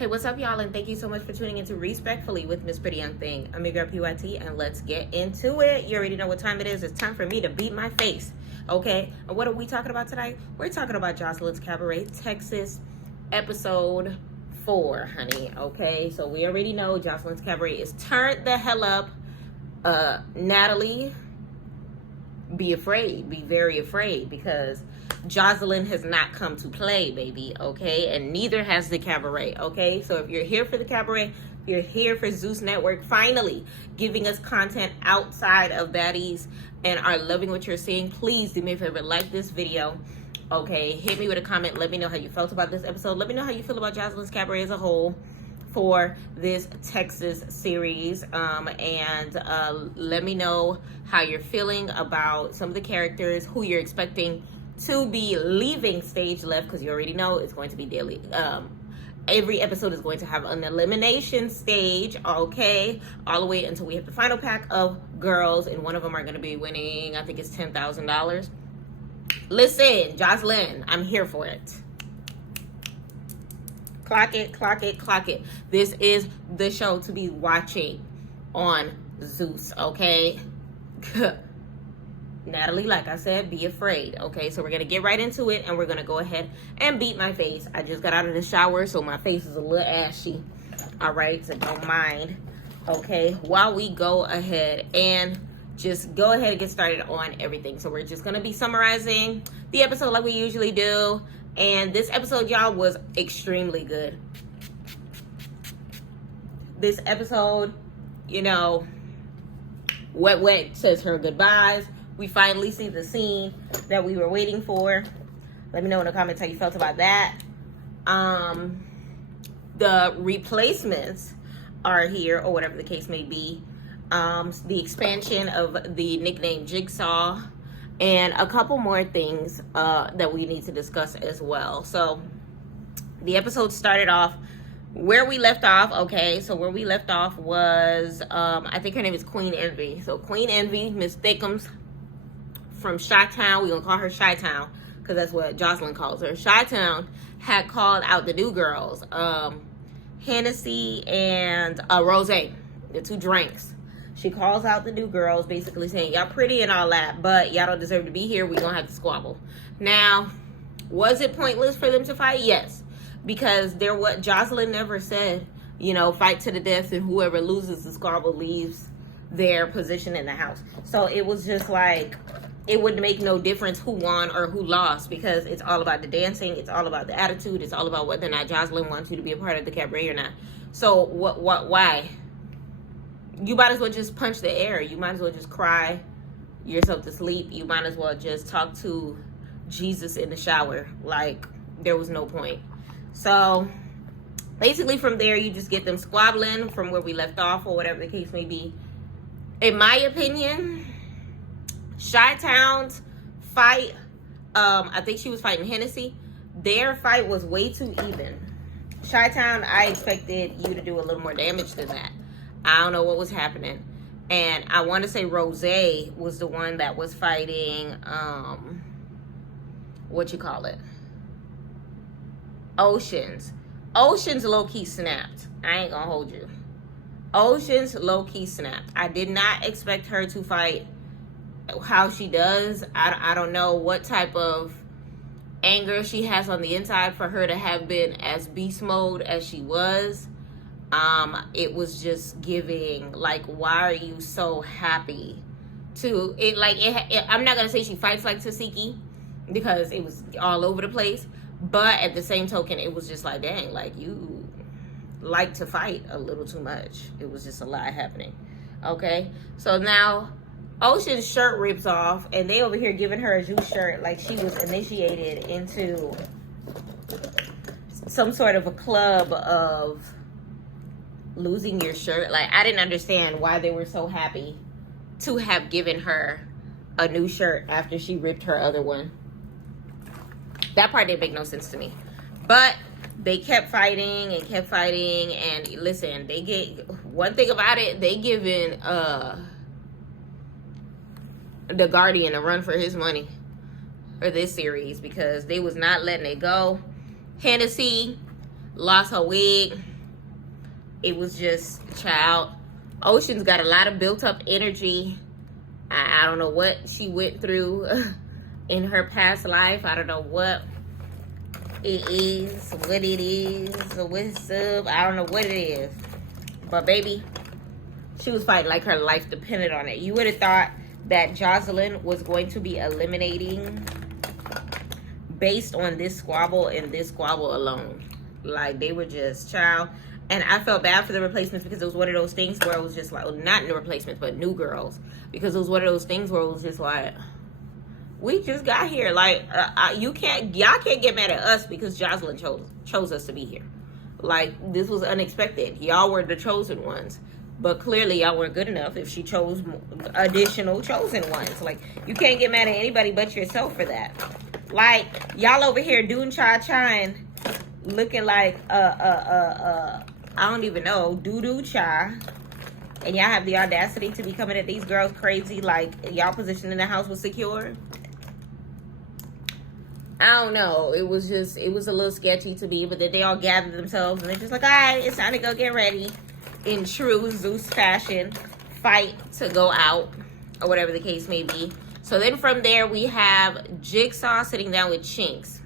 Hey, what's up, y'all? And thank you so much for tuning into Respectfully with Miss Pretty Young Thing. I'm your girl, PYT, and let's get into it. You already know what time it is. It's time for me to beat my face, okay? And what are we talking about tonight? We're talking about Joseline's Cabaret, Texas, episode 4, honey, okay? So we already know Joseline's Cabaret is turned the hell up. Natalie, be afraid. Be very afraid, because Joseline has not come to play, baby, okay? And neither has the Cabaret, okay? So if you're here for the Cabaret, if you're here for Zeus Network finally giving us content outside of baddies and are loving what you're seeing, please do me a favor, like this video, okay? Hit me with a comment. Let me know how you felt about this episode. Let me know how you feel about Joseline's Cabaret as a whole for this Texas series, and let me know how you're feeling about some of the characters, who you're expecting to be leaving stage left, because you already know it's going to be daily. Every episode is going to have an elimination stage, okay, all the way until we have the final pack of girls, and one of them are going to be winning, I think it's $10,000. Listen, Joseline, I'm here for it. Clock it, clock it, clock it. This is the show to be watching on Zeus, okay? Natalie, like I said, be afraid, okay? So we're going to get right into it, and we're going to go ahead and beat my face. I just got out of the shower, so my face is a little ashy, all right? So don't mind, okay? While we go ahead and just go ahead and get started on everything. So we're just going to be summarizing the episode like we usually do. And this episode, y'all, was extremely good. This episode, you know, Wet says her goodbyes. We finally see the scene that we were waiting for. Let me know in the comments how you felt about that. The replacements are here, or whatever the case may be. The expansion of the nickname Jigsaw, and a couple more things that we need to discuss as well. So the episode started off where we left off, okay? So where we left off was, I think her name is Queen Envy. So Queen Envy, Miss Thickums from Chi-Town, we're going to call her Chi-Town, because that's what Joseline calls her. Chi-Town had called out the new girls, Hennessy and Rose, the two drinks. She calls out the new girls, basically saying, y'all pretty and all that, but y'all don't deserve to be here. We're going to have to squabble. Now, was it pointless for them to fight? Yes. Because what Joseline never said, you know, fight to the death, and whoever loses the squabble leaves their position in the house. So it was just like, it would make no difference who won or who lost, because it's all about the dancing. It's all about the attitude. It's all about whether or not Joseline wants you to be a part of the cabaret or not. So why? You might as well just punch the air. You might as well just cry yourself to sleep. You might as well just talk to Jesus in the shower. Like, there was no point. So basically from there, you just get them squabbling from where we left off, or whatever the case may be. In my opinion, Chi-Town's fight, I think she was fighting Hennessy. Their fight was way too even. Chi-Town, I expected you to do a little more damage than that. I don't know what was happening. And I want to say Rose was the one that was fighting, Oceans. Oceans low-key snapped. I ain't gonna hold you. Oceans low-key snapped. I did not expect her to fight how she does. I don't know what type of anger she has on the inside for her to have been as beast mode as she was. It was just giving, like, why are you so happy to it? Like, I'm not gonna say she fights like Tasiki, because it was all over the place, but at the same token, it was just like, dang, like, you like to fight a little too much. It was just a lot happening. Okay, so now Ocean's shirt rips off, and they over here giving her a juice shirt like she was initiated into some sort of a club of losing your shirt. Like, I didn't understand why they were so happy to have given her a new shirt after she ripped her other one. That part didn't make no sense to me. But they kept fighting and kept fighting, and listen, they get one thing about it, they giving the Guardian a run for his money for this series, because they was not letting it go. Hennessy lost her wig. It was just, child, Ocean's got a lot of built up energy. I don't know what she went through in her past life. I don't know what it is, what's up. I don't know what it is. But baby, she was fighting like her life depended on it. You would have thought that Joseline was going to be eliminating based on this squabble and this squabble alone. Like, they were just, child. And I felt bad for the replacements because it was one of those things where it was just like, well, not new replacements, but new girls. Because it was one of those things where it was just like, we just got here. Like, y'all can't get mad at us because Joseline chose us to be here. Like, this was unexpected. Y'all were the chosen ones. But clearly, y'all weren't good enough if she chose additional chosen ones. Like, you can't get mad at anybody but yourself for that. Like, y'all over here doing cha-cha, looking like, I don't even know, doo-doo cha. And y'all have the audacity to be coming at these girls crazy like y'all position in the house was secure. I don't know. It was a little sketchy to me. But then they all gathered themselves and they're just like, all right, it's time to go get ready. In true Zeus fashion, fight to go out, or whatever the case may be. So then from there, we have Jigsaw sitting down with Chinks.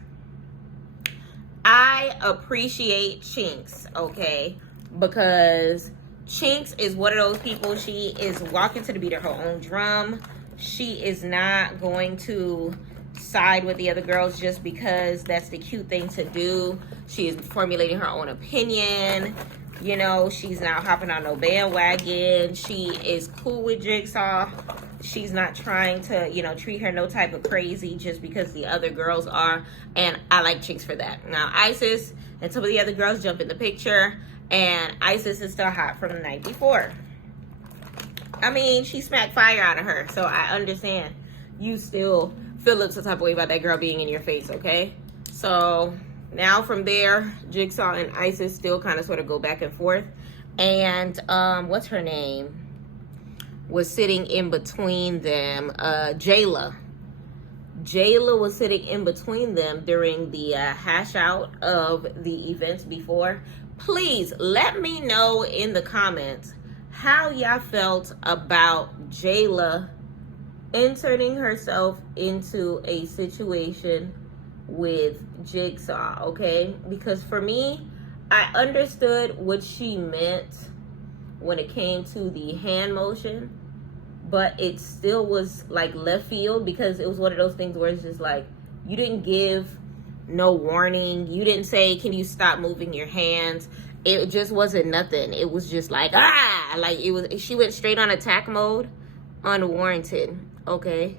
I appreciate Chinks, okay? Because Chinks is one of those people, she is walking to the beat of her own drum. She is not going to side with the other girls just because that's the cute thing to do. She is formulating her own opinion. You know, she's not hopping on no bandwagon. She is cool with Jigsaw. She's not trying to, you know, treat her no type of crazy just because the other girls are. And I like Chinks for that. Now, Isis and some of the other girls jump in the picture. And Isis is still hot from the night before. I mean, she smacked fire out of her. So I understand you still feel some type of way about that girl being in your face, okay? So now from there, Jigsaw and Isis still kind of sort of go back and forth. And what's her name? Was sitting in between them. Jayla. Jayla was sitting in between them during the hash out of the events before. Please let me know in the comments how y'all felt about Jayla inserting herself into a situation with Jigsaw, okay? Because for me, I understood what she meant when it came to the hand motion, but it still was like left field because it was one of those things where it's just like, you didn't give no warning. You didn't say, can you stop moving your hands? It just wasn't nothing. It was just like, like it was, she went straight on attack mode, unwarranted, okay?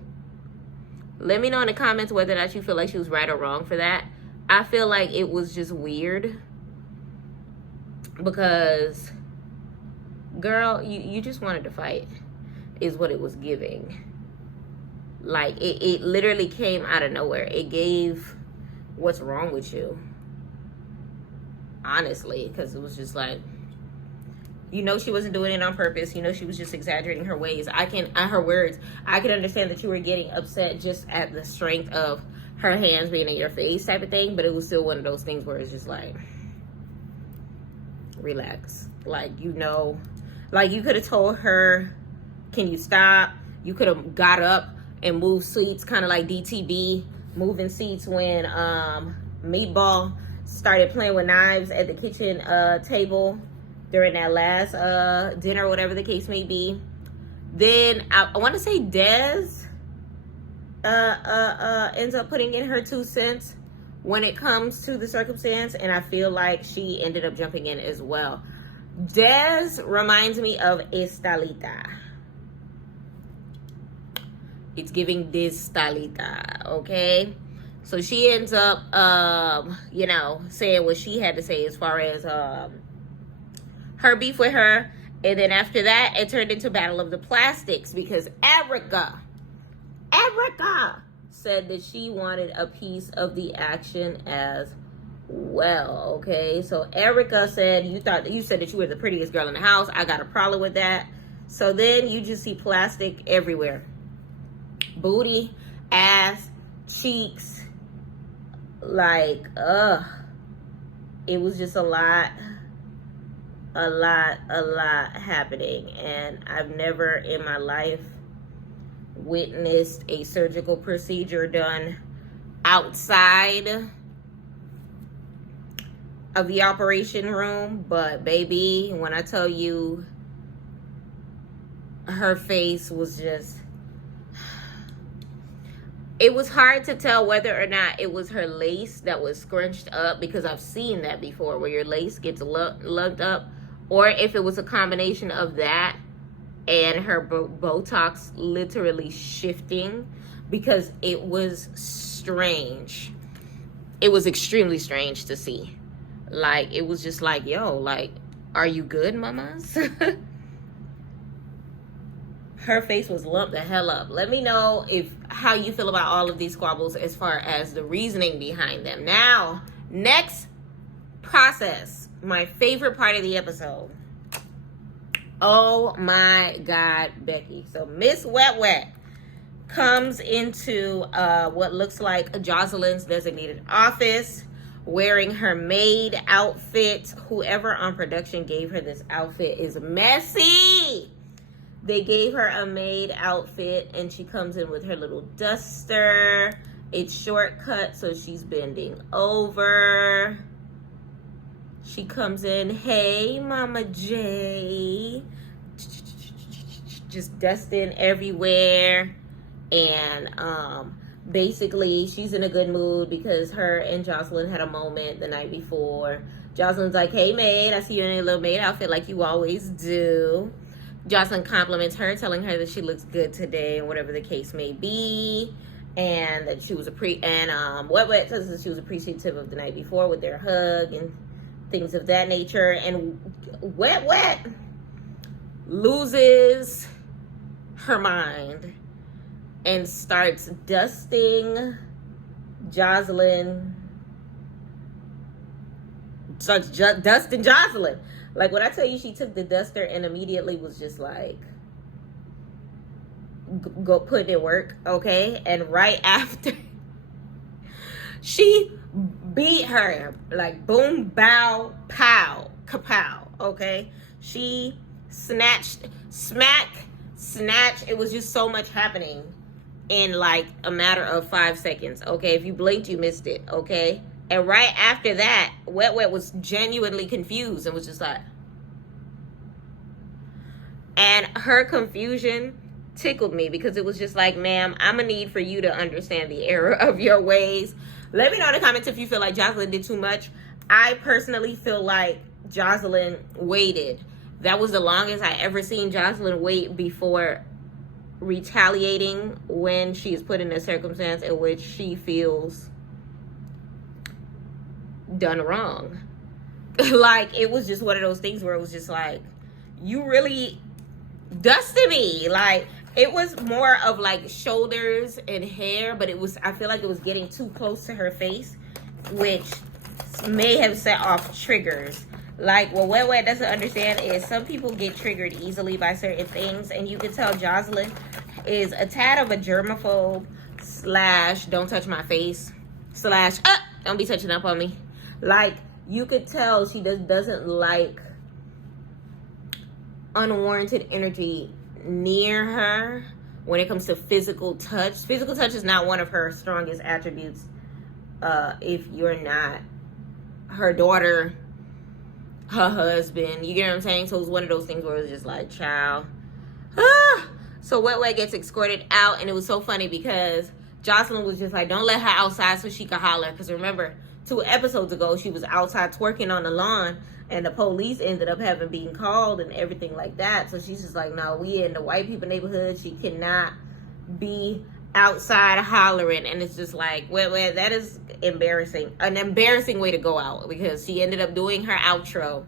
Let me know in the comments whether or not you feel like she was right or wrong for that. I feel like it was just weird because, girl, you just wanted to fight is what it was giving. Like, it literally came out of nowhere. It gave, what's wrong with you? Honestly, because it was just like, you know, she wasn't doing it on purpose. You know, she was just exaggerating her ways. Her words. I can understand that you were getting upset just at the strength of her hands being in your face type of thing, but it was still one of those things where it's just like, relax. Like, you know, like you could have told her, can you stop? You could have got up and moved seats, kind of like DTB, moving seats when Meatball started playing with knives at the kitchen table during that last dinner, whatever the case may be. Then I want to say Dez ends up putting in her 2 cents when it comes to the circumstance, and I feel like she ended up jumping in as well. Dez reminds me of Estalita. It's giving this Estalita, okay? So she ends up, you know, saying what she had to say as far as her beef with her. And then after that, it turned into Battle of the Plastics because Erica said that she wanted a piece of the action as well, okay? So Erica said, you said that you were the prettiest girl in the house. I got a problem with that. So then you just see plastic everywhere. Booty, ass, cheeks, like, it was just a lot. a lot happening, and I've never in my life witnessed a surgical procedure done outside of the operation room. But baby, when I tell you, her face was just, it was hard to tell whether or not it was her lace that was scrunched up, because I've seen that before where your lace gets lugged up, or if it was a combination of that and her Botox literally shifting, because it was strange. It was extremely strange to see. Like, it was just like, yo, like, are you good, mamas? Her face was lumped the hell up. Let me know how you feel about all of these squabbles as far as the reasoning behind them. Now, next process, my favorite part of the episode. Oh my God, Becky. So Miss Wet Wet comes into what looks like Joseline's designated office, wearing her maid outfit. Whoever on production gave her this outfit is messy. They gave her a maid outfit, and she comes in with her little duster. It's shortcut, so she's bending over. She comes in, hey, Mama J. Just dusting everywhere. And basically, she's in a good mood because her and Joseline had a moment the night before. Joseline's like, hey, maid, I see you in a little maid outfit like you always do. Joseline compliments her, telling her that she looks good today, and whatever the case may be, and that she was Wet Wet says that she was appreciative of the night before with their hug and things of that nature. And Wet Wet loses her mind and starts dusting Joseline. Dusting Joseline. Like, when I tell you, she took the duster and immediately was just like, go put in work, okay? And right after, she beat her, like, boom, bow, pow, kapow, okay? She snatched, smack, snatch. It was just so much happening in, like, a matter of 5 seconds, okay? If you blinked, you missed it, okay? And right after that, Wet Wet was genuinely confused and was just like, and her confusion tickled me, because it was just like, ma'am, I'm gonna need for you to understand the error of your ways. Let me know in the comments if you feel like Joseline did too much. I personally feel like Joseline waited. That was the longest I ever seen Joseline wait before retaliating when she is put in a circumstance in which she feels done wrong. Like, it was just one of those things where it was just like, you really dusted me. Like, it was more of like shoulders and hair, but I feel like it was getting too close to her face, which may have set off triggers. Like, what Wet Wet doesn't understand is some people get triggered easily by certain things, and you can tell Joseline is a tad of a germaphobe / don't touch my face / don't be touching up on me. Like, you could tell she doesn't like unwarranted energy near her when it comes to physical touch. Physical touch is not one of her strongest attributes if you're not her daughter, her husband. You get what I'm saying? So it was one of those things where it was just like, child. So Wet Wet gets escorted out, and it was so funny because Joseline was just like, don't let her outside so she could holler. Because remember, 2 episodes ago, she was outside twerking on the lawn, and the police ended up having been called and everything like that. So she's just like, no, we in the white people neighborhood. She cannot be outside hollering. And it's just like, wait, that is embarrassing. An embarrassing way to go out, because she ended up doing her outro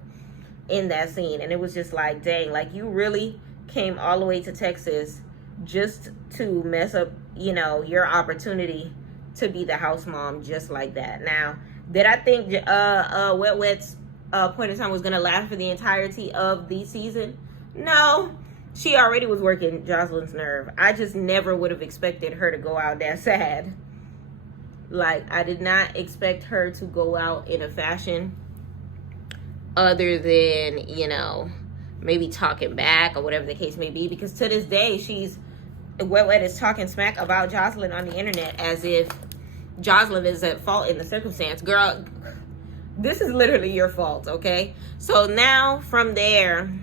in that scene. And it was just like, dang, like, you really came all the way to Texas just to mess up, you know, your opportunity to be the house mom just like that. Now, did I think Wet Wet's point in time was going to last for the entirety of the season? No. She already was working Joseline's nerve. I just never would have expected her to go out that sad. Like, I did not expect her to go out in a fashion other than, you know, maybe talking back or whatever the case may be. Because to this day, Wet is talking smack about Joseline on the internet as if Joseline is at fault in the circumstance. Girl, this is literally your fault, okay? So now from there,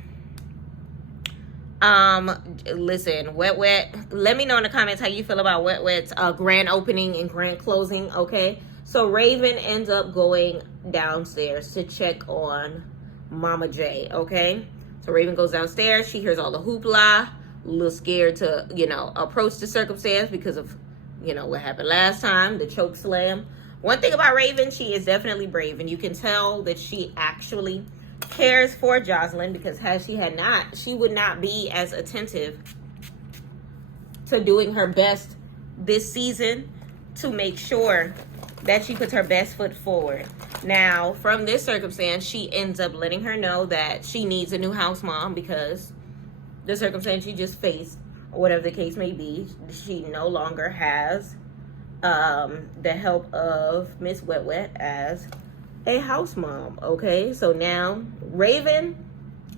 listen, Wet, let me know in the comments how you feel about Wet's grand opening and grand closing, okay? So Raven ends up going downstairs to check on Mama J, okay? So Raven goes downstairs. She hears all the hoopla, a little scared to, you know, approach the circumstance because of, you know, what happened last time, the choke slam. One thing about Raven, she is definitely brave, and you can tell that she actually cares for Joseline, because had she had not, she would not be as attentive to doing her best this season to make sure that she puts her best foot forward. Now, from this circumstance, she ends up letting her know that she needs a new house mom because the circumstance she just faced, or whatever the case may be, she no longer has the help of Miss Wet as a house mom, okay? So now, Raven,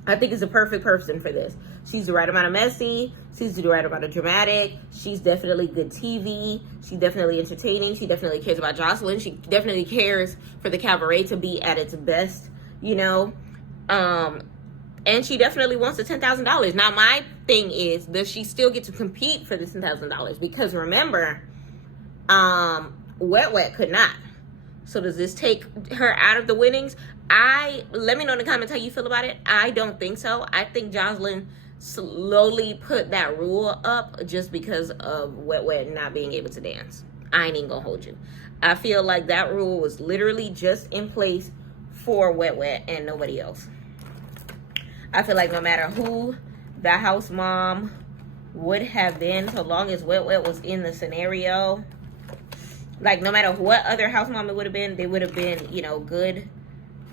I think, is the perfect person for this. She's the right amount of messy. She's the right amount of dramatic. She's definitely good TV. She's definitely entertaining. She definitely cares about Joseline. She definitely cares for the Cabaret to be at its best, you know? And she definitely wants the $10,000. Now, my thing is, does she still get to compete for the $10,000? Because remember, Wet could not. So does this take her out of the winnings? Let me know in the comments how you feel about it. I don't think so. I think Joseline slowly put that rule up just because of Wet not being able to dance. I ain't even gonna hold you. I feel like that rule was literally just in place for Wet and nobody else. I feel like no matter who the house mom would have been, so long as Wet was in the scenario, like no matter what other house mom it would have been, they would have been, you know, good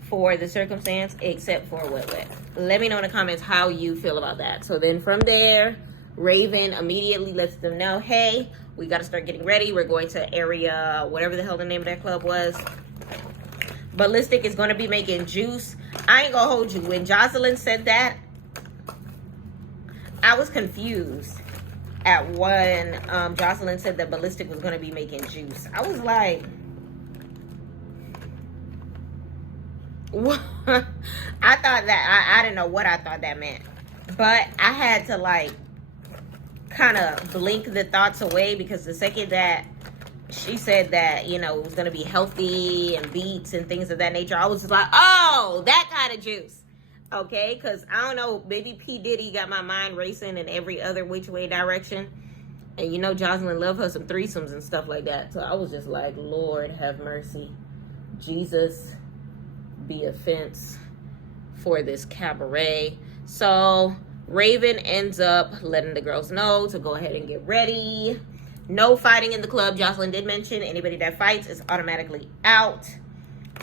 for the circumstance, except for Wet. Let me know in the comments how you feel about that. So then from there, Raven immediately lets them know, hey, we got to start getting ready. We're going to area, whatever the hell the name of that club was. Ballistic is going to be making juice. I ain't going to hold you. When Joseline said that, I was confused at when Joseline said that Ballistic was going to be making juice. I was like, what? I thought that, I didn't know what I thought that meant. But I had to like kind of blink the thoughts away, because the second that she said that, you know, it was going to be healthy and beets and things of that nature, I was just like, oh, that kind of juice. Okay, because I don't know, maybe P. Diddy got my mind racing in every other which way direction. And you know Joseline love her some threesomes and stuff like that. So I was just like, Lord have mercy. Jesus be offense for this Cabaret. So Raven ends up letting the girls know to go ahead and get ready. No fighting in the club. Joseline did mention anybody that fights is automatically out.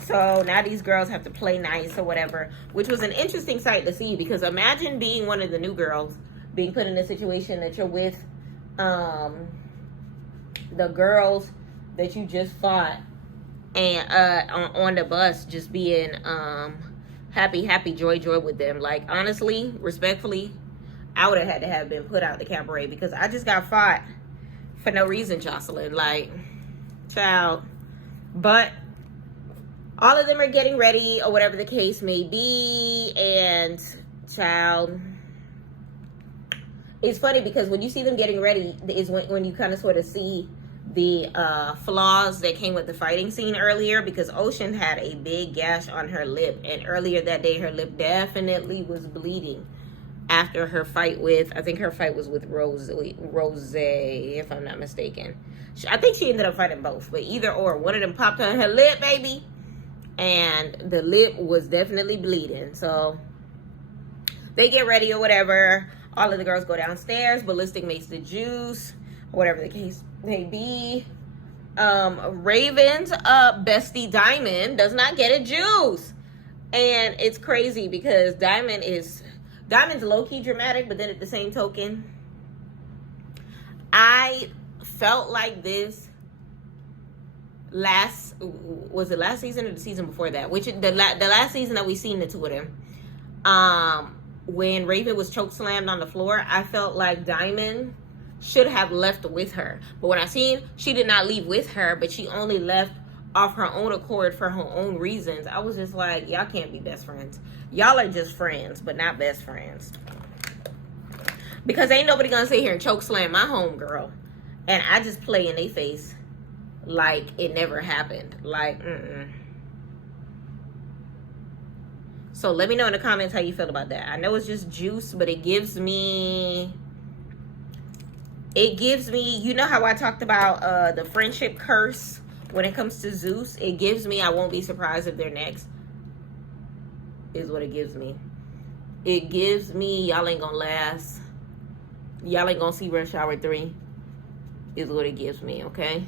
So now these girls have to play nice or whatever, which was an interesting sight to see, because imagine being one of the new girls, being put in a situation that you're with the girls that you just fought, and on the bus, just being happy, joy with them. Like, honestly, respectfully, I would have had to have been put out the Cabaret, because I just got fought for no reason, Joseline. Like, child. But all of them are getting ready, or whatever the case may be, and child, it's funny because when you see them getting ready is when you kind of sort of see the flaws that came with the fighting scene earlier, because Ocean had a big gash on her lip, and earlier that day her lip definitely was bleeding after her fight with, I think her fight was with Rose, if I'm not mistaken. I think she ended up fighting both, but either or, one of them popped on her lip, baby, and the lip was definitely bleeding. So they get ready or whatever. All of the girls go downstairs. Ballistic makes the juice, whatever the case may be. Raven's bestie Diamond does not get a juice, and it's crazy because Diamond's low-key dramatic, but then at the same token, I felt like this was it last season or the season before that? Which the last season that we seen the two of them. When Raven was choke slammed on the floor, I felt like Diamond should have left with her. But when I seen she did not leave with her, but she only left off her own accord for her own reasons, I was just like, y'all can't be best friends. Y'all are just friends, but not best friends. Because ain't nobody gonna sit here and choke slam my homegirl, and I just play in their face like it never happened. Like, So let me know in the comments how you feel about that. I know it's just juice, but it gives me, you know how I talked about the friendship curse when it comes to Zeus? It gives me, I won't be surprised if they're next, is what it gives me. It gives me, y'all ain't gonna last. Y'all ain't gonna see Rush Hour 3, is what it gives me, okay?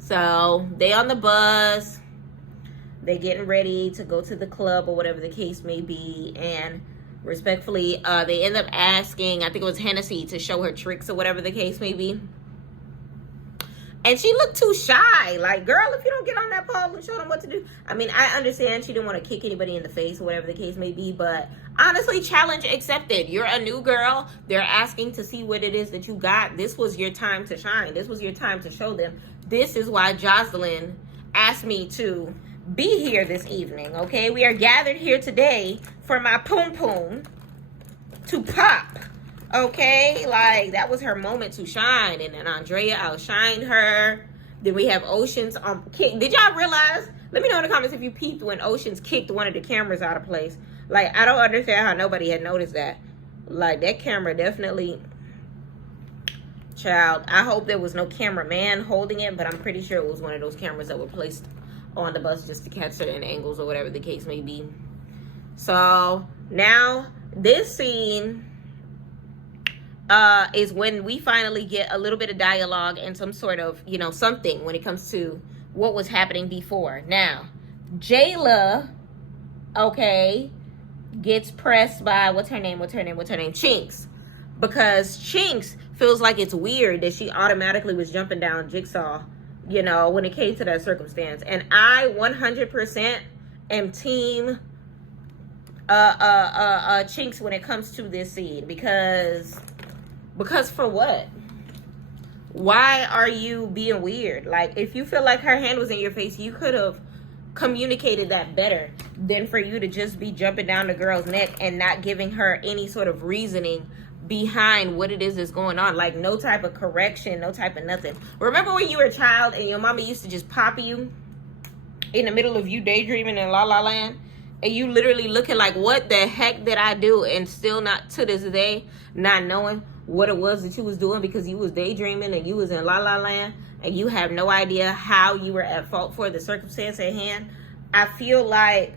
So, they on the bus. They getting ready to go to the club or whatever the case may be. And respectfully, they end up asking, I think it was Hennessy, to show her tricks or whatever the case may be. And she looked too shy. Like, girl, if you don't get on that pole and show them what to do. I mean, I understand she didn't want to kick anybody in the face or whatever the case may be. But honestly, challenge accepted. You're a new girl. They're asking to see what it is that you got. This was your time to shine. This was your time to show them. This is why Joseline asked me to be here this evening, okay? We are gathered here today for my poom poom to pop, okay? Like, that was her moment to shine, and then Andrea outshined her. Then we have Ocean's kick. Did y'all realize? Let me know in the comments if you peeped when Ocean's kicked one of the cameras out of place. Like, I don't understand how nobody had noticed that. Like, that camera definitely, child, I hope there was no cameraman holding it, but I'm pretty sure it was one of those cameras that were placed on the bus just to catch certain angles or whatever the case may be. So now this scene is when we finally get a little bit of dialogue and some sort of, you know, something when it comes to what was happening before. Now, Jayla, okay, gets pressed by, what's her name? Chinks. Because Chinks feels like it's weird that she automatically was jumping down Jigsaw, you know, when it came to that circumstance. And I 100% am team Chinks when it comes to this scene. Because for what? Why are you being weird? Like, if you feel like her hand was in your face, you could have communicated that better than for you to just be jumping down the girl's neck and not giving her any sort of reasoning behind what it is that's going on. Like, no type of correction, no type of nothing. Remember when you were a child and your mama used to just pop you in the middle of you daydreaming in La La Land, and you literally looking like, what the heck did I do? And still not to this day not knowing what it was that you was doing because you was daydreaming and you was in La La Land and you have no idea how you were at fault for the circumstance at hand. I feel like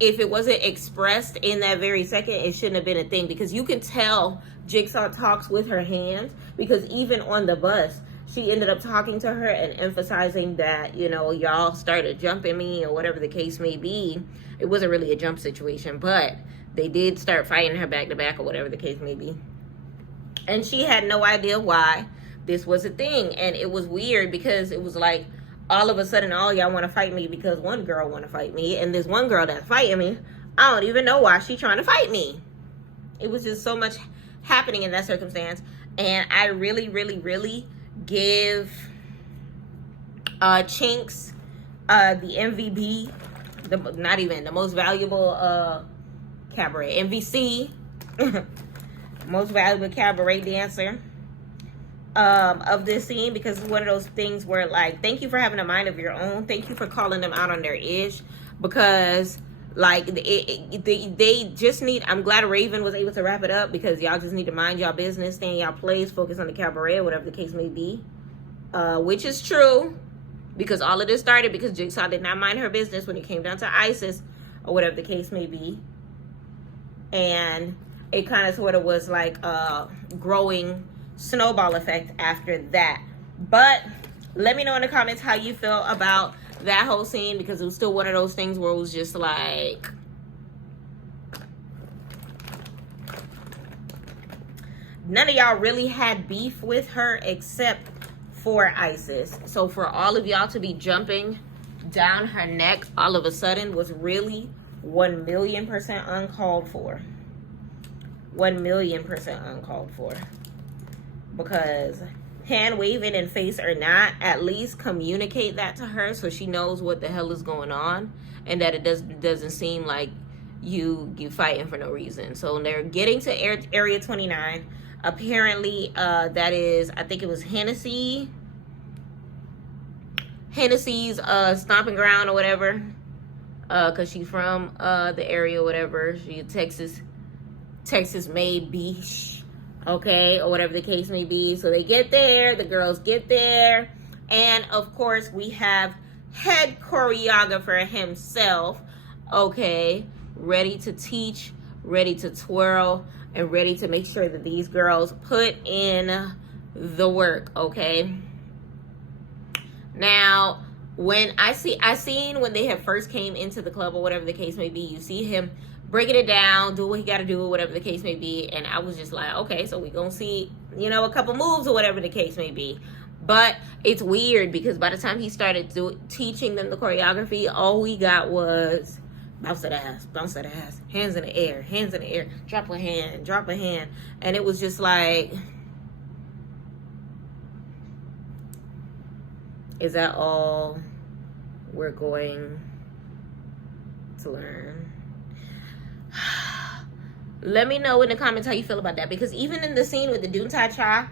if it wasn't expressed in that very second, it shouldn't have been a thing, because you can tell Jigsaw talks with her hands, because even on the bus, she ended up talking to her and emphasizing that, you know, y'all started jumping me or whatever the case may be. It wasn't really a jump situation, but they did start fighting her back to back or whatever the case may be. And she had no idea why this was a thing. And it was weird because it was like, all of a sudden, all y'all want to fight me because one girl want to fight me. And this one girl that's fighting me, I don't even know why she trying to fight me. It was just so much happening in that circumstance. And I really, really, really give Chinks the MVP, not even the most valuable cabaret, MVC, most valuable cabaret dancer of this scene, because it's one of those things where, like, thank you for having a mind of your own. Thank you for calling them out on their ish, because like they just need, I'm glad Raven was able to wrap it up, because y'all just need to mind y'all business, stay in y'all place, focus on the cabaret, whatever the case may be, which is true, because all of this started because Jigsaw did not mind her business when it came down to Isis or whatever the case may be. And it kind of sort of was like a growing snowball effect after that. But let me know in the comments how you feel about that whole scene, because it was still one of those things where it was just like, none of y'all really had beef with her except for Isis. So for all of y'all to be jumping down her neck all of a sudden was really 1,000,000% uncalled for. 1,000,000% uncalled for. Because hand waving and face or not, at least communicate that to her so she knows what the hell is going on, and that it doesn't seem like you fighting for no reason. So they're getting to Area 29. Apparently, that is, I think it was Hennessy's stomping ground or whatever. Cause she's from the area or whatever. She Texas MAID Beach, okay, or whatever the case may be. So they get there, the girls get there, and of course we have head choreographer himself, okay, ready to teach, ready to twirl, and ready to make sure that these girls put in the work, okay? Now, when I seen when they had first came into the club or whatever the case may be, you see him breaking it down, do what he got to do, whatever the case may be, and I was just like, okay, so we gonna see, you know, a couple moves or whatever the case may be. But it's weird because by the time he started teaching them the choreography, all we got was bounce that ass, hands in the air, drop a hand. And it was just like, is that all we're going to learn? Let me know in the comments how you feel about that. Because even in the scene with the Doon Cha Cha,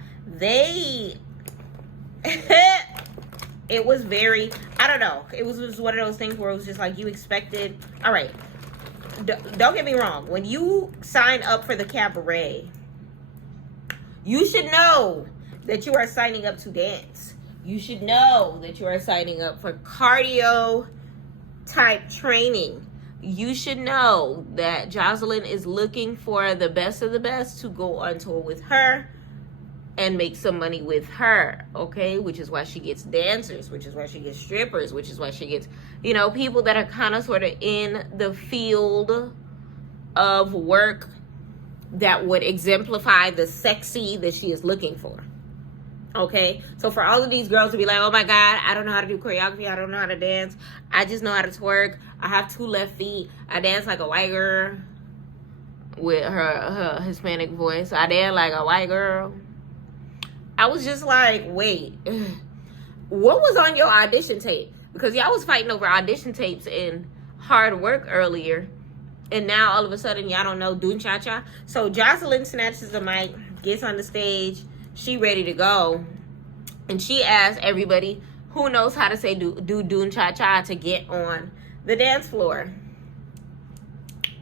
it was very, I don't know. It was just one of those things where it was just like you expected. All right, don't get me wrong. When you sign up for the Cabaret, you should know that you are signing up to dance. You should know that you are signing up for cardio type training. You should know that Joseline is looking for the best of the best to go on tour with her and make some money with her, okay? Which is why she gets dancers, which is why she gets strippers, which is why she gets, you know, people that are kind of sort of in the field of work that would exemplify the sexy that she is looking for. Okay, so for all of these girls to be like, oh my God, I don't know how to do choreography, I don't know how to dance, I just know how to twerk, I have 2 left feet, I dance like a white girl with her Hispanic voice, I dance like a white girl. I was just like, wait, what was on your audition tape? Because y'all was fighting over audition tapes and hard work earlier, and now all of a sudden y'all don't know Doon Cha Cha. So Joseline snatches the mic, gets on the stage, she ready to go, and she asks everybody who knows how to say do Doon Cha Cha to get on the dance floor.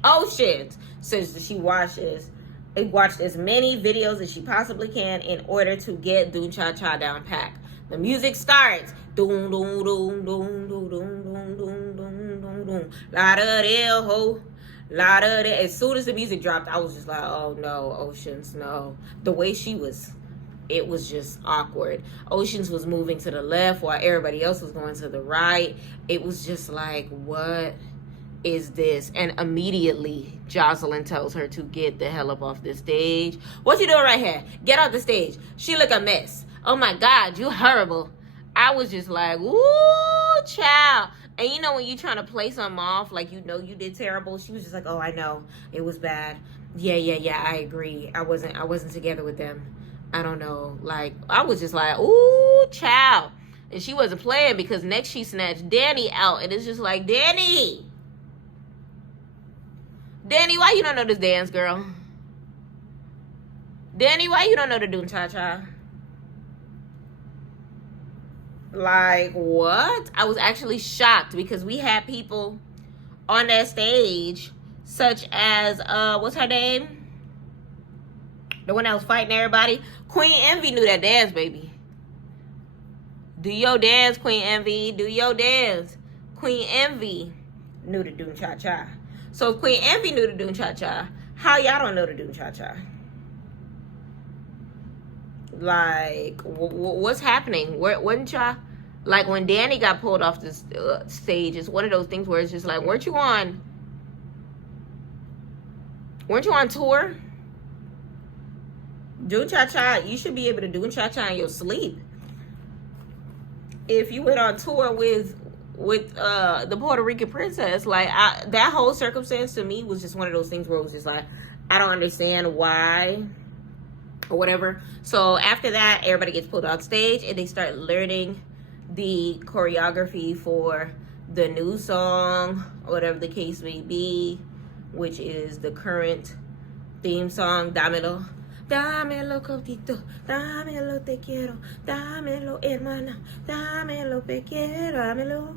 Oceans says that she watched as many videos as she possibly can in order to get Doon Cha Cha down pat. The music starts. Doon doon doon doon doon doon doon doon doon doon. La da da ho. La da da. As soon as the music dropped, I was just like, oh no, Oceans, no. The way she was, it was just awkward. Oceans was moving to the left while everybody else was going to the right. It was just like, what is this? And immediately Joseline tells her to get the hell up off the stage. What you doing right here? Get off the stage. She look a mess. Oh my God, you horrible. I was just like, ooh, child. And you know when you trying to play something off like you know you did terrible, she was just like, oh, I know, it was bad. Yeah, I agree. I wasn't together with them. I don't know. Like, I was just like, ooh, child. And she wasn't playing because next she snatched Danny out. And it's just like, Danny, why you don't know this dance, girl? Danny, why you don't know the Doon Cha Cha? Like, what? I was actually shocked because we had people on that stage such as, what's her name? The one that was fighting everybody. Queen Envy knew that dance, baby. Do your dance, Queen Envy. Do your dance. Queen Envy knew the Doon Cha Cha. So if Queen Envy knew the Doon Cha Cha, how y'all don't know the Doon Cha Cha? Like, what's happening? Wasn't y'all, like when Danny got pulled off this stage, it's one of those things where it's just like, weren't you on tour? Doon Cha Cha, you should be able to Doon Cha Cha in your sleep. if you went on tour with the Puerto Rican princess, like that whole circumstance to me was just one of those things where it was just like, I don't understand why or whatever. So after that, everybody gets pulled off stage and they start learning the choreography for the new song, or whatever the case may be, which is the current theme song, Dámelo. Dámelo, cotito, dámelo, te quiero, dámelo, hermana, dámelo, te quiero, dámelo.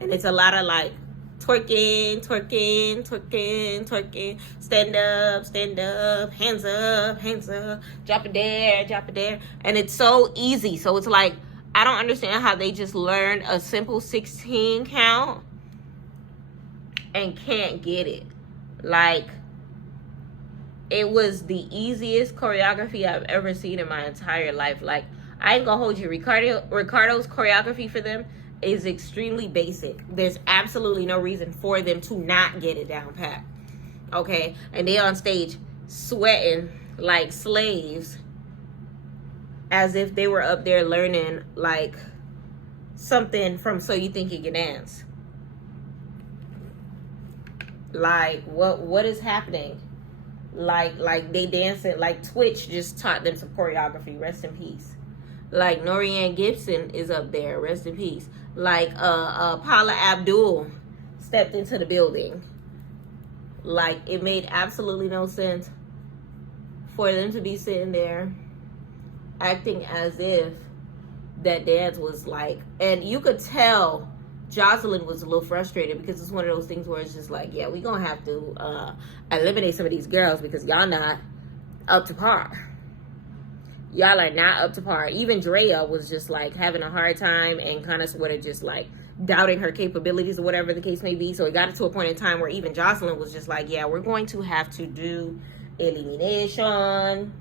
And it's a lot of like twerking, twerking, twerking, twerking, stand up, hands up, drop it there. And it's so easy. So it's like, I don't understand how they just learned a simple 16 count and can't get it. Like, it was the easiest choreography I've ever seen in my entire life. Like, I ain't gonna hold you. Ricardo's choreography for them is extremely basic. There's absolutely no reason for them to not get it down pat. Okay? And they on stage sweating like slaves as if they were up there learning like something from So You Think You Can Dance. Like, what is happening? Like they dancing, like Twitch just taught them some choreography, rest in peace. Like Norianne Gibson is up there, rest in peace. Like Paula Abdul stepped into the building. Like, it made absolutely no sense for them to be sitting there acting as if that dance was like, and you could tell Joseline was a little frustrated because it's one of those things where it's just like, yeah, we gonna have to eliminate some of these girls because y'all not up to par. Y'all are not up to par. Even Drea was just like having a hard time and kind of sort of just like doubting her capabilities or whatever the case may be. So it got to a point in time where even Joseline was just like, yeah, we're going to have to do elimination,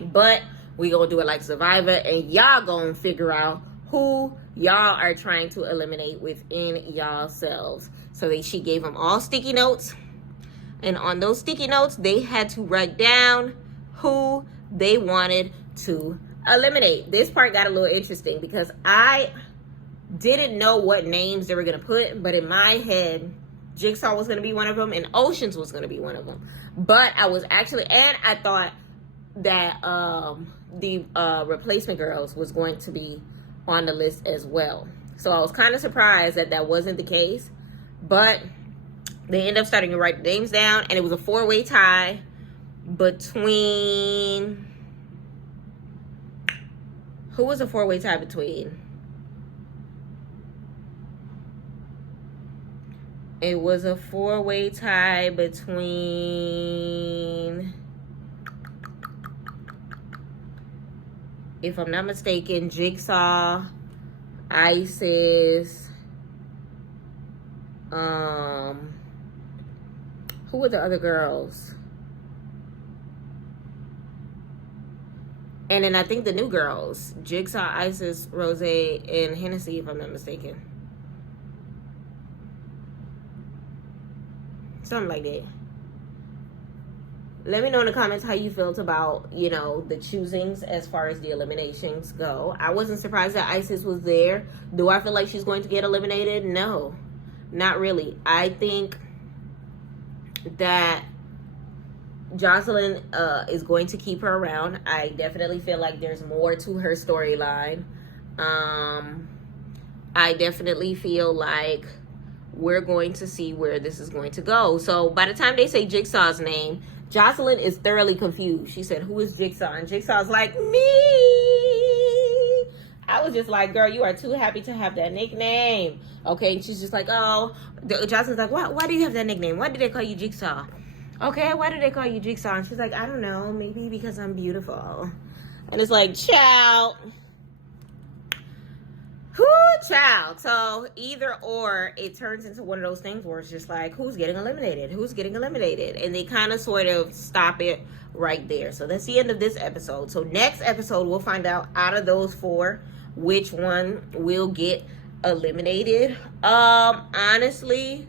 but we gonna do it like Survivor, and y'all gonna figure out who y'all are trying to eliminate within y'all selves. So she gave them all sticky notes, and on those sticky notes they had to write down who they wanted to eliminate. This part got a little interesting because I didn't know what names they were gonna put, but in my head Jigsaw was gonna be one of them and Oceans was gonna be one of them. But I was actually, and I thought that the replacement girls was going to be on the list as well. So I was kind of surprised that that wasn't the case, but they ended up starting to write the names down, and it was a 4-way tie between, who was a 4-way tie between? It was a 4-way tie between, if I'm not mistaken, Jigsaw, Isis, who were the other girls? And then I think the new girls, Jigsaw, Isis, Rose, and Hennessy, if I'm not mistaken. Something like that. Let me know in the comments how you felt about, you know, the choosings as far as the eliminations go. I wasn't surprised that Isis was there. Do I feel like she's going to get eliminated? No, not really. I think that Joseline is going to keep her around. I definitely feel like there's more to her storyline. I definitely feel like we're going to see where this is going to go. So by the time they say Jigsaw's name, Joseline is thoroughly confused. She said, who is Jigsaw? And Jigsaw's like, me. I was just like, girl, you are too happy to have that nickname. Okay, and she's just like, oh. Joseline's like, why do you have that nickname? Why did they call you Jigsaw? Okay, why did they call you Jigsaw? And she's like, I don't know, maybe because I'm beautiful. And it's like, child. Whoo, child. So either or, it turns into one of those things where it's just like, who's getting eliminated? Who's getting eliminated? And they kind of sort of stop it right there. So that's the end of this episode. So next episode, we'll find out of those 4, which one will get eliminated. Honestly,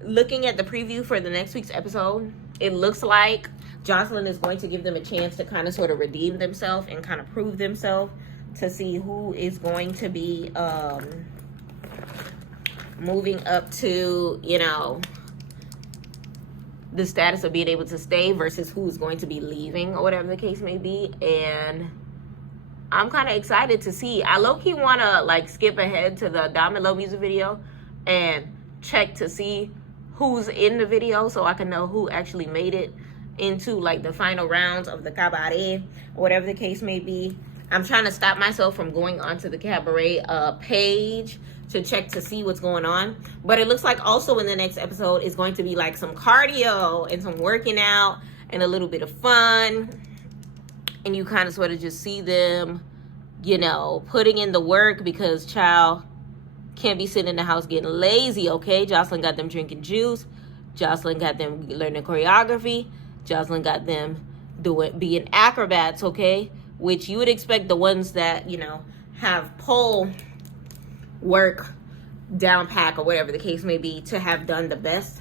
looking at the preview for the next week's episode, it looks like Joseline is going to give them a chance to kind of sort of redeem themselves and kind of prove themselves to see who is going to be moving up to, you know, the status of being able to stay versus who's going to be leaving or whatever the case may be. And I'm kind of excited to see. I low-key want to like skip ahead to the Diamond Low music video and check to see who's in the video so I can know who actually made it into like the final rounds of the Cabaret or whatever the case may be. I'm trying to stop myself from going onto the Cabaret page to check to see what's going on. But it looks like also in the next episode is going to be like some cardio and some working out and a little bit of fun. And you kind of sort of just see them, you know, putting in the work because child can't be sitting in the house getting lazy, okay? Joseline got them drinking juice. Joseline got them learning choreography. Joseline got them being acrobats, okay? Which you would expect the ones that, you know, have pole work down pack or whatever the case may be to have done the best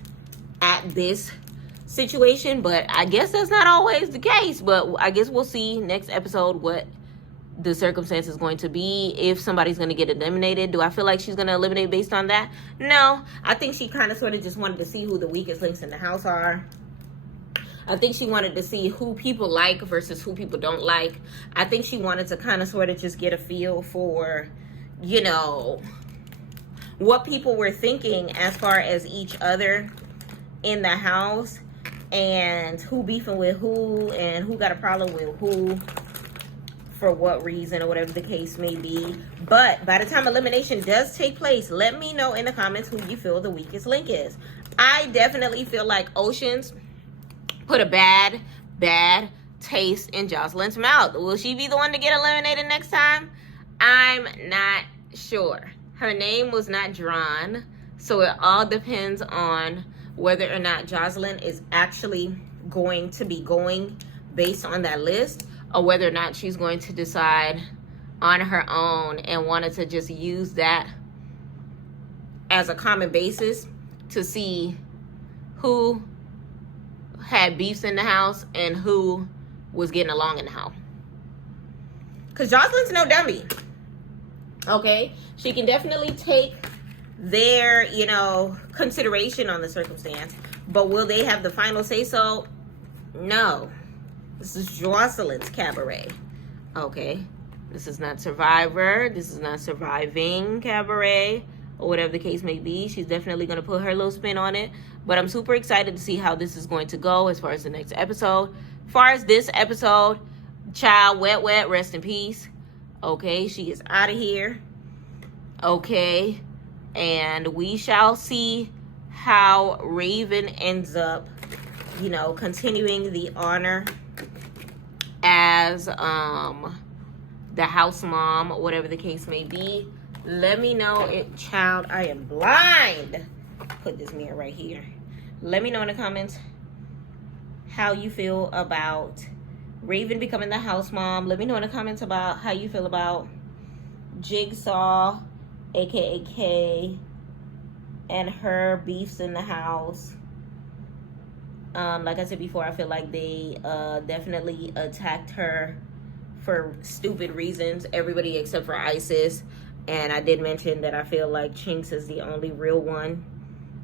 at this situation. But I guess that's not always the case. But I guess we'll see next episode what the circumstance is going to be, if somebody's going to get eliminated. Do I feel like she's going to eliminate based on that? No. I think she kind of sort of just wanted to see who the weakest links in the house are. I think she wanted to see who people like versus who people don't like. I think she wanted to kind of sort of just get a feel for, you know, what people were thinking as far as each other in the house and who beefing with who and who got a problem with who for what reason or whatever the case may be. But by the time elimination does take place, let me know in the comments who you feel the weakest link is. I definitely feel like Oceans put a bad taste in Joseline's mouth. Will she be the one to get eliminated next time? I'm not sure. Her name was not drawn, so it all depends on whether or not Joseline is actually going to be going based on that list, or whether or not she's going to decide on her own and wanted to just use that as a common basis to see who had beefs in the house and who was getting along in the house. Because Joseline's no dummy. Okay? She can definitely take their, you know, consideration on the circumstance. But will they have the final say so? No. This is Joseline's Cabaret. Okay? This is not Survivor. This is not Surviving Cabaret. Or whatever the case may be. She's definitely going to put her little spin on it. But I'm super excited to see how this is going to go as far as the next episode. As far as this episode, child, wet, rest in peace. Okay, she is out of here. Okay, and we shall see how Raven ends up, you know, continuing the honor as the house mom, whatever the case may be. Let me know it, child. I am blind. Put this mirror right here. Let me know in the comments how you feel about Raven becoming the house mom. Let me know in the comments about how you feel about Jigsaw, aka Kay, and her beefs in the house. Like I said before, I feel like they definitely attacked her for stupid reasons. Everybody except for Isis. And I did mention that I feel like Chinks is the only real one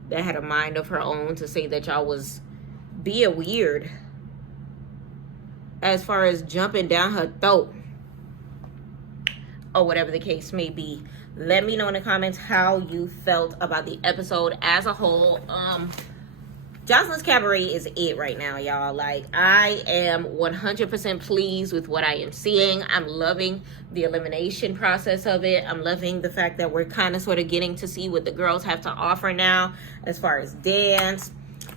that had a mind of her own to say that y'all was being weird as far as jumping down her throat or whatever the case may be. Let me know in the comments how you felt about the episode as a whole. Joseline's Cabaret is it right now, y'all. Like, I am 100% pleased with what I am seeing. I'm loving the elimination process of it. I'm loving the fact that we're kind of sort of getting to see what the girls have to offer now as far as dance.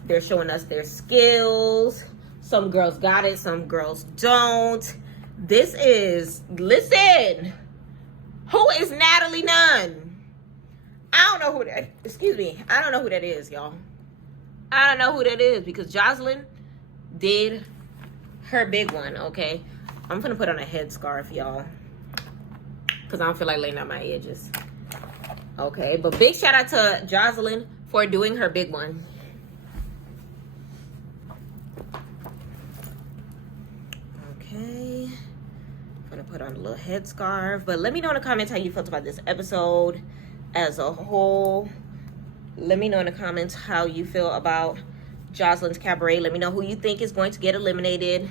They're showing us their skills. Some girls got it, some girls don't. This is, listen, who is Natalie Nunn? I don't know who that, excuse me, I don't know who that is, y'all. I don't know who that is because Joseline did her big one, okay? I'm gonna put on a headscarf, y'all, because I don't feel like laying out my edges. Okay, but big shout out to Joseline for doing her big one. Okay, I'm gonna put on a little headscarf. But let me know in the comments how you felt about this episode as a whole. Let me know in the comments how you feel about Joseline's Cabaret. Let me know who you think is going to get eliminated.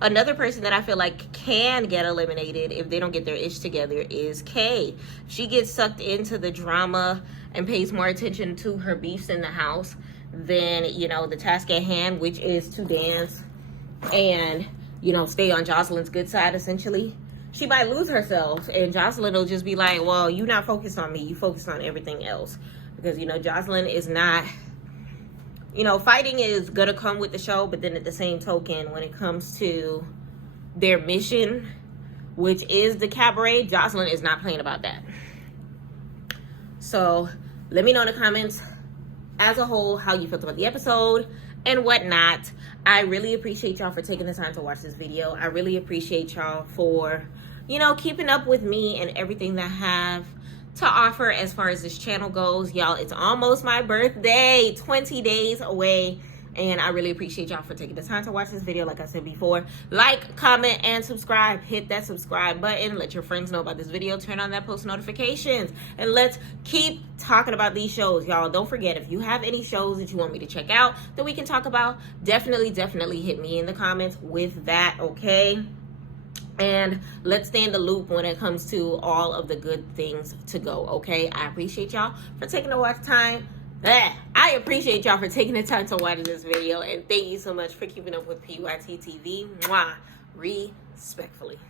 Another person that I feel like can get eliminated if they don't get their ish together is Kay. She gets sucked into the drama and pays more attention to her beefs in the house than, you know, the task at hand, which is to dance and, you know, stay on Joseline's good side, essentially. She might lose herself, and Joseline will just be like, well, you're not focused on me. You focused on everything else. Because, you know, Joseline is not... You know, fighting is going to come with the show, but then at the same token, when it comes to their mission, which is the Cabaret, Joseline is not playing about that. So, let me know in the comments, as a whole, how you felt about the episode and whatnot. I really appreciate y'all for taking the time to watch this video. I really appreciate y'all for, you know, keeping up with me and everything that I have to offer as far as this channel goes. Y'all, it's almost my birthday, 20 days away, and I really appreciate y'all for taking the time to watch this video. Like I said before, like, comment, and subscribe. Hit that subscribe button. Let your friends know about this video. Turn on that post notifications, and let's keep talking about these shows. Y'all, don't forget, if you have any shows that you want me to check out that we can talk about, definitely hit me in the comments with that, okay? And let's stay in the loop when it comes to all of the good things to go, okay? I appreciate y'all for taking the time. I appreciate y'all for taking the time to watch this video. And thank you so much for keeping up with PYT TV. Mwah. Respectfully.